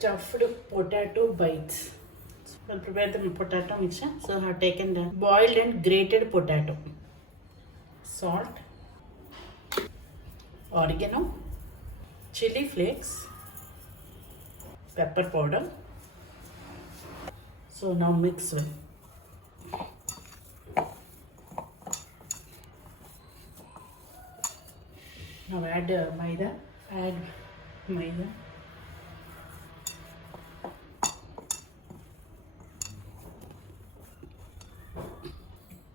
stuffed potato bites. We'll prepare the potato mixture. So I have taken the boiled and grated potato, salt, oregano, chili flakes, pepper powder. So now mix well. Now add maida. Add maida.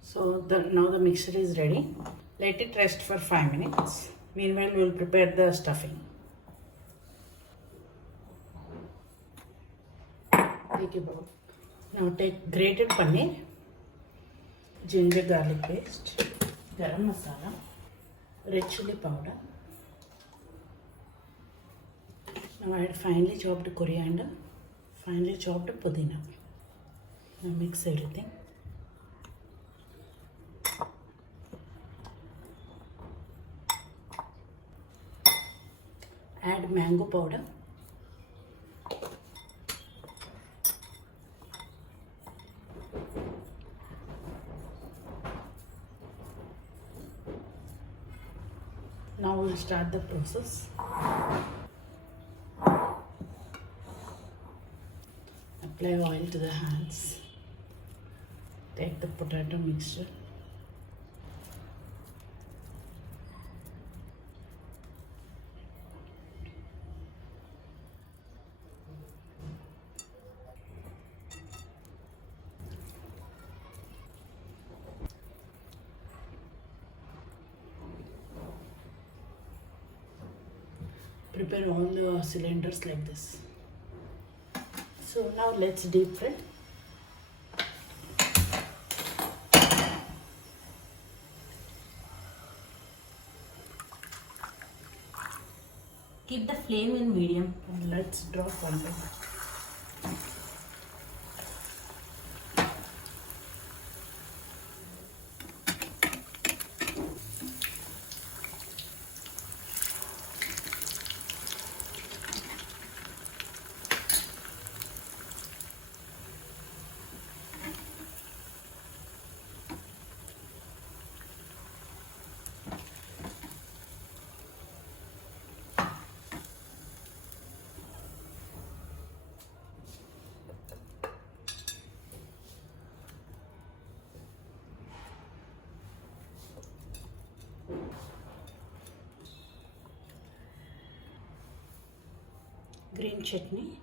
So now the mixture is ready. Let it rest for 5 minutes. Meanwhile, we will prepare the stuffing. Take a bowl. Now take grated paneer, ginger garlic paste, garam masala, red chili powder. Now add finely chopped coriander, finely chopped pudina. Now mix everything. Add mango powder. Now we'll start the process. Apply oil to the hands. Take the potato mixture. Prepare all the cylinders like this. So now let's deep fry. Keep the flame in medium and let's drop one by one. Green chutney.